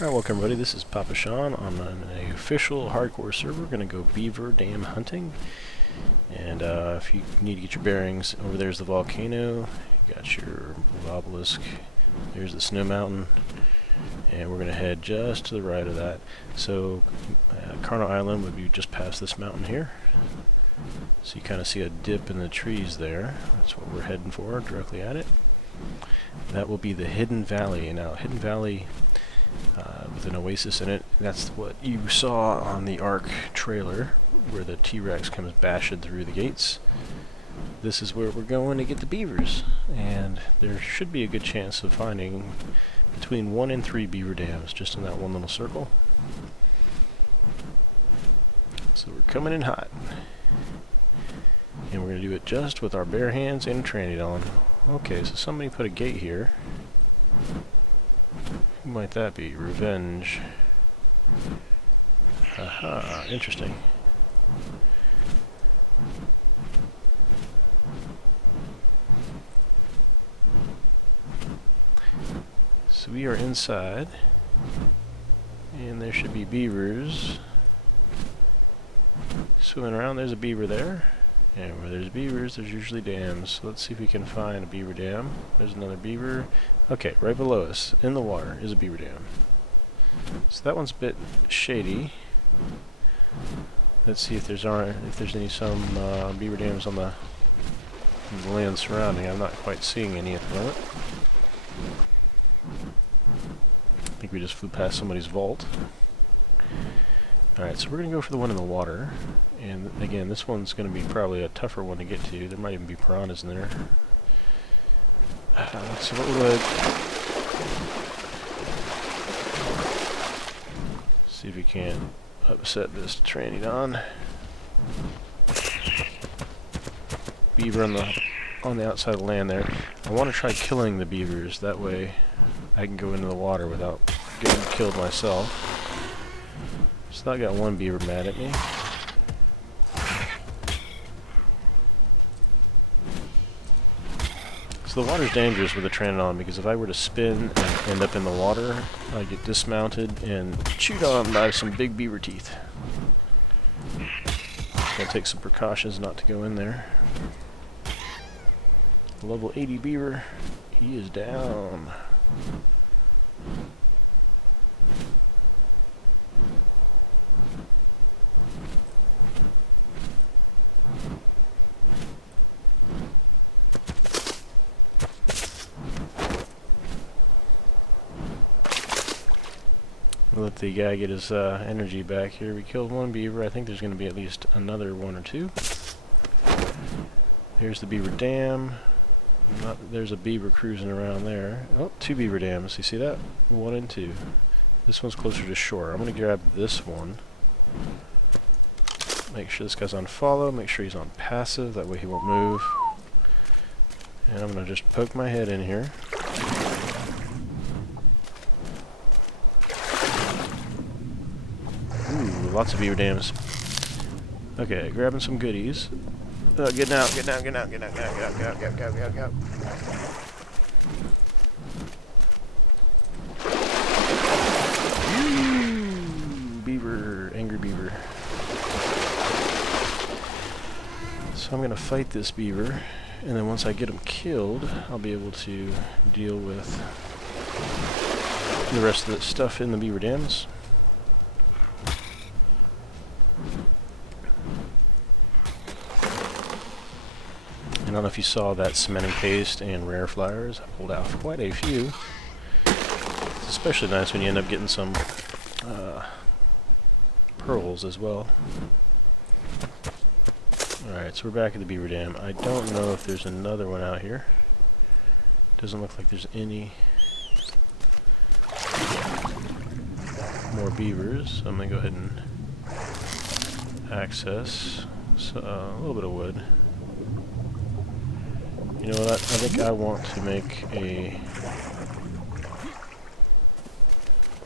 Alright, welcome everybody. This is PapaSean on an official hardcore server. We're going to go beaver dam hunting. And if you need to get your bearings, over there's the volcano. You got your obelisk. There's the snow mountain. And we're going to head just to the right of that. So Carno Island would be just past this mountain here. So you kind of see a dip in the trees there. That's what we're heading for, directly at it. That will be the Hidden Valley. Now, Hidden Valley with an oasis in it, that's what you saw on the ARK trailer, where the T-Rex comes bashing through the gates. This is where we're going to get the beavers, and there should be a good chance of finding between 1 and 3 beaver dams just in that one little circle. So we're coming in hot, and we're going to do it just with our bare hands and a tranny on. Okay, so somebody put a gate here. Who might that be? Revenge. Aha, interesting. So we are inside, and there should be beavers swimming around. There's a beaver there, and where there's beavers, there's usually dams. So let's see if we can find a beaver dam. There's another beaver. Okay, right below us, in the water, is a beaver dam. So that one's a bit shady. Let's see if there's some beaver dams on the land surrounding. I'm not quite seeing any at the moment. I think we just flew past somebody's vault. Alright, so we're going to go for the one in the water. And again, this one's going to be probably a tougher one to get to. There might even be piranhas in there. So what would... see if we can't upset this tranny beaver on the outside of the land there. I want to try killing the beavers. That way I can go into the water without getting killed myself. So I got one beaver mad at me. So the water's dangerous with a tranny because if I were to spin and end up in the water, I'd get dismounted and chewed on by some big beaver teeth. Gotta take some precautions not to go in there. Level 80 beaver, he is down. We'll let the guy get his energy back here. We killed one beaver. I think there's going to be at least another one or two. Here's the beaver dam. There's a beaver cruising around there. Oh, 2 beaver dams. You see that? 1 and 2. This one's closer to shore. I'm going to grab this one. Make sure this guy's on follow. Make sure he's on passive. That way he won't move. And I'm going to just poke my head in here. Ooh, lots of beaver dams. Okay, grabbing some goodies. Getting out, getting out, getting out, getting out, get out, get out, get out, get out, get out, get out. Beaver, angry beaver. So I'm going to fight this beaver, and then once I get him killed, I'll be able to deal with the rest of the stuff in the beaver dams. I don't know if you saw that cementing paste and rare flowers. I pulled out quite a few. It's especially nice when you end up getting some pearls as well. Alright, so we're back at the beaver dam. I don't know if there's another one out here. Doesn't look like there's any more beavers. So I'm going to go ahead and access a little bit of wood. You know what, I think I want to make a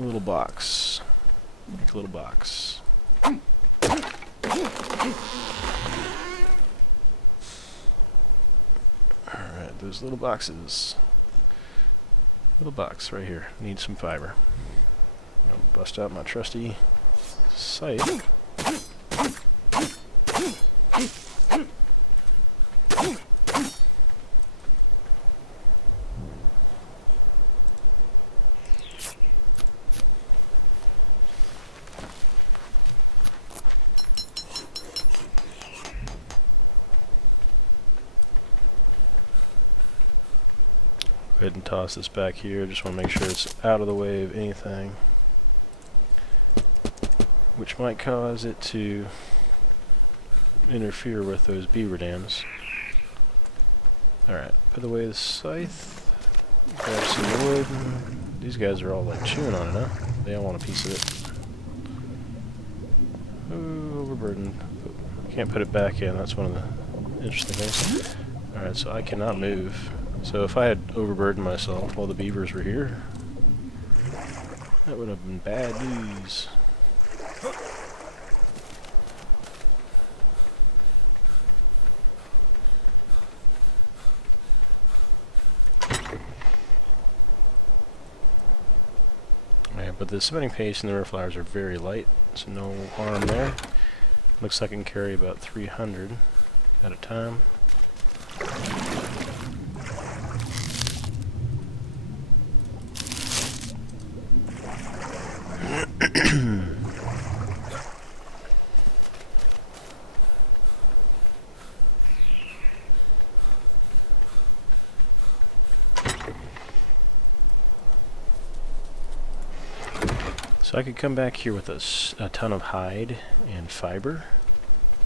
little box. Make a little box. Alright, those little boxes. Little box right here. Need some fiber. I'll bust out my trusty scythe. Go ahead and toss this back here. Just want to make sure it's out of the way of anything which might cause it to interfere with those beaver dams. Alright, put away the scythe. Grab some wood. These guys are all like chewing on it, huh? They all want a piece of it. Ooh, overburdened. Can't put it back in. That's one of the interesting things. Alright, so I cannot move. So if I had overburdened myself while the beavers were here, that would have been bad news. Alright, but the cementing paste and the river flowers are very light, so no harm there. Looks like I can carry about 300 at a time. So I could come back here with a ton of hide and fiber,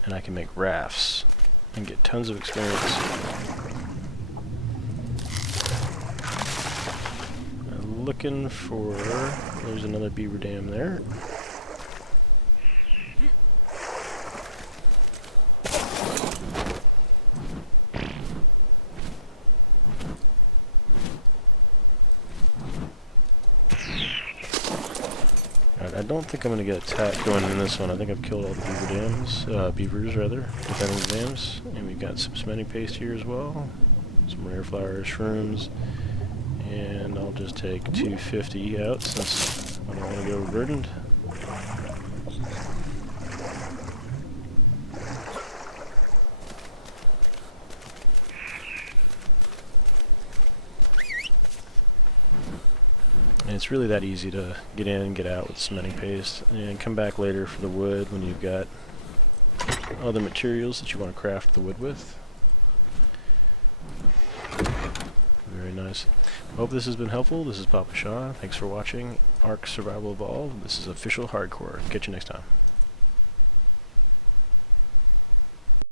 and I can make rafts and get tons of experience. Looking for... there's another beaver dam there. I don't think I'm going to get attacked going in this one. I think I've killed all the beaver dams, beavers rather, defending the dams. And we've got some cementing paste here as well. Some rare flowers, shrooms. And I'll just take 250 out since I don't want to get overburdened. And it's really that easy to get in and get out with cementing paste, and come back later for the wood when you've got other materials that you want to craft the wood with. Very nice. Hope this has been helpful. This is PapaSean. Thanks for watching ARK Survival Evolved. This is official hardcore. Catch you next time.